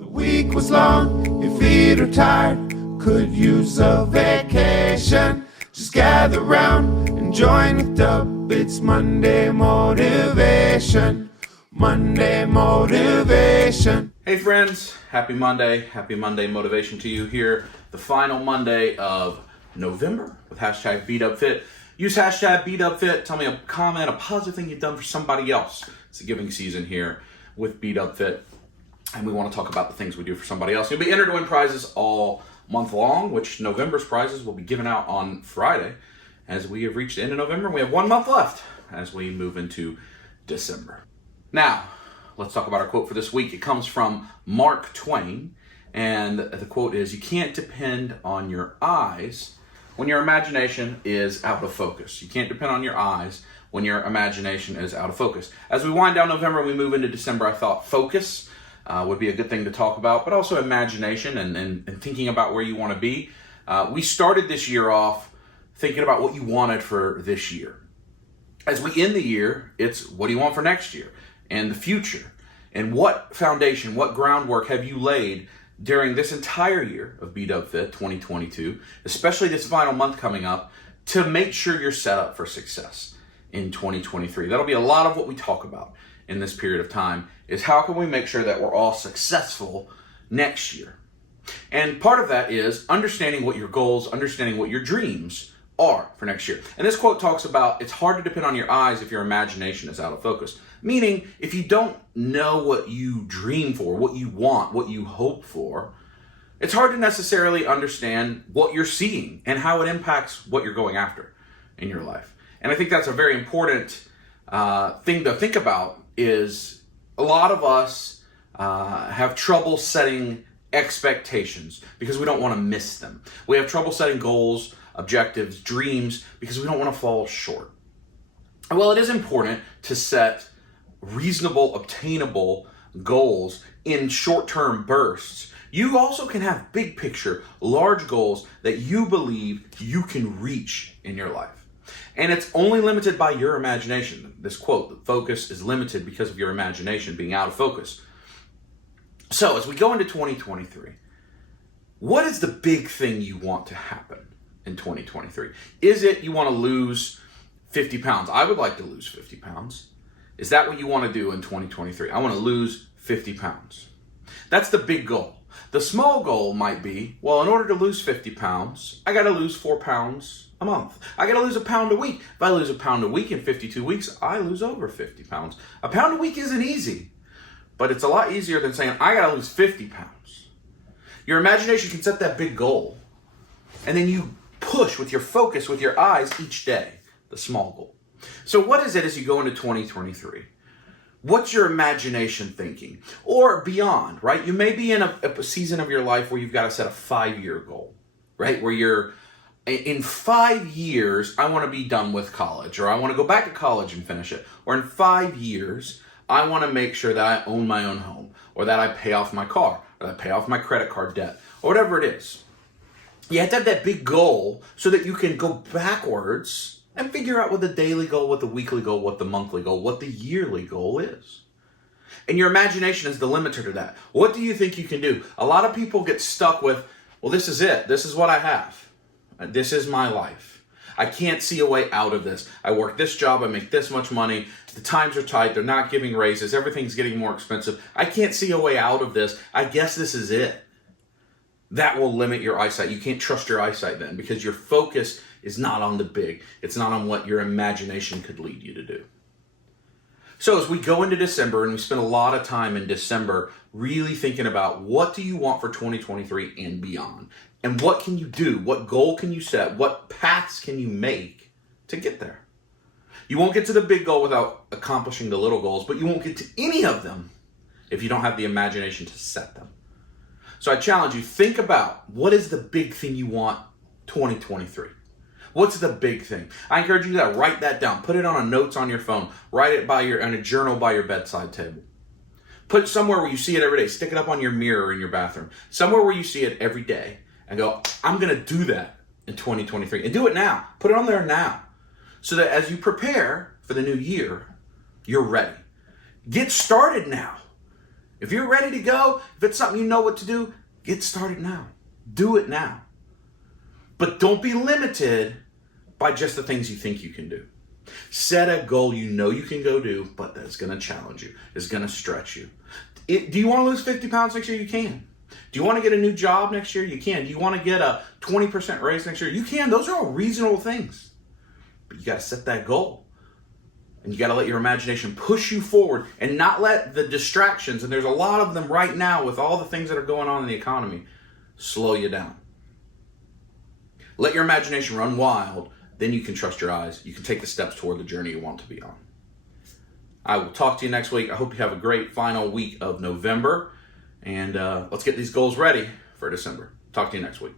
The week was long, your feet are tired, could use a vacation. Just gather round and join with Dub, it's Monday Motivation. Monday Motivation. Hey friends, happy Monday motivation to you here. The final Monday of November with hashtag bigdubfit. Use hashtag bigdubfit, tell me a comment, a positive thing you've done for somebody else. It's the giving season here with bigdubfit. And we want to talk about the things we do for somebody else. You'll be entered to win prizes all month long, which November's prizes will be given out on Friday. As we have reached the end of November, we have 1 month left as we move into December. Now, let's talk about our quote for this week. It comes from Mark Twain, and the quote is, "You can't depend on your eyes when your imagination is out of focus." You can't depend on your eyes when your imagination is out of focus. As we wind down November and we move into December, I thought focus would be a good thing to talk about, but also imagination and thinking about where you want to be. We started this year off thinking about what you wanted for this year. As we end the year, it's what do you want for next year and the future? And what foundation, what groundwork have you laid during this entire year of bigdubfit 2022, especially this final month coming up, to make sure you're set up for success in 2023? That'll be a lot of what we talk about in this period of time, is how can we make sure that we're all successful next year? And part of that is understanding what your goals, understanding what your dreams are for next year. And this quote talks about it's hard to depend on your eyes if your imagination is out of focus. Meaning, if you don't know what you dream for, what you want, what you hope for, it's hard to necessarily understand what you're seeing and how it impacts what you're going after in your life. And I think that's a very important thing to think about. Is a lot of us have trouble setting expectations because we don't want to miss them. We have trouble setting goals, objectives, dreams, because we don't want to fall short. Well, it is important to set reasonable, obtainable goals in short-term bursts. You also can have big picture, large goals that you believe you can reach in your life. And it's only limited by your imagination. This quote, the focus is limited because of your imagination being out of focus. So as we go into 2023, what is the big thing you want to happen in 2023? Is it you want to lose 50 pounds? I would like to lose 50 pounds. Is that what you want to do in 2023? I want to lose 50 pounds. That's the big goal. The small goal might be, well, in order to lose 50 pounds, I got to lose 4 pounds a month. I got to lose a pound a week. If I lose a pound a week in 52 weeks, I lose over 50 pounds. A pound a week isn't easy, but it's a lot easier than saying, I got to lose 50 pounds. Your imagination can set that big goal, and then you push with your focus, with your eyes each day, the small goal. So what is it as you go into 2023? What's your imagination thinking? Or beyond, right? You may be in a season of your life where you've got to set a 5-year goal, right? Where you're, in 5 years, I want to be done with college, or I want to go back to college and finish it. Or in 5 years, I want to make sure that I own my own home, or that I pay off my car, or that I pay off my credit card debt, or whatever it is. You have to have that big goal so that you can go backwards and figure out what the daily goal, what the weekly goal, what the monthly goal, what the yearly goal is. And your imagination is the limiter to that. What do you think you can do? A lot of people get stuck with, well, this is it. This is what I have. This is my life. I can't see a way out of this. I work this job. I make this much money. The times are tight. They're not giving raises. Everything's getting more expensive. I can't see a way out of this. I guess this is it. That will limit your eyesight. You can't trust your eyesight then because your focus is not on the big. It's not on what your imagination could lead you to do. So as we go into December, and we spend a lot of time in December really thinking about what do you want for 2023 and beyond? And what can you do? What goal can you set? What paths can you make to get there? You won't get to the big goal without accomplishing the little goals, but you won't get to any of them if you don't have the imagination to set them. So I challenge you, think about what is the big thing you want 2023? What's the big thing? I encourage you to write that down. Put it on a notes on your phone. Write it on a journal by your bedside table. Put it somewhere where you see it every day. Stick it up on your mirror in your bathroom. Somewhere where you see it every day and go, I'm going to do that in 2023. And do it now. Put it on there now. So that as you prepare for the new year, you're ready. Get started now. If you're ready to go, if it's something you know what to do, get started now. Do it now. But don't be limited by just the things you think you can do. Set a goal you know you can go do, but that's going to challenge you, is going to stretch you. Do you want to lose 50 pounds next year? You can. Do you want to get a new job next year? You can. Do you want to get a 20% raise next year? You can. Those are all reasonable things. But you got to set that goal. And you got to let your imagination push you forward and not let the distractions, and there's a lot of them right now with all the things that are going on in the economy, slow you down. Let your imagination run wild. Then you can trust your eyes. You can take the steps toward the journey you want to be on. I will talk to you next week. I hope you have a great final week of November. And let's get these goals ready for December. Talk to you next week.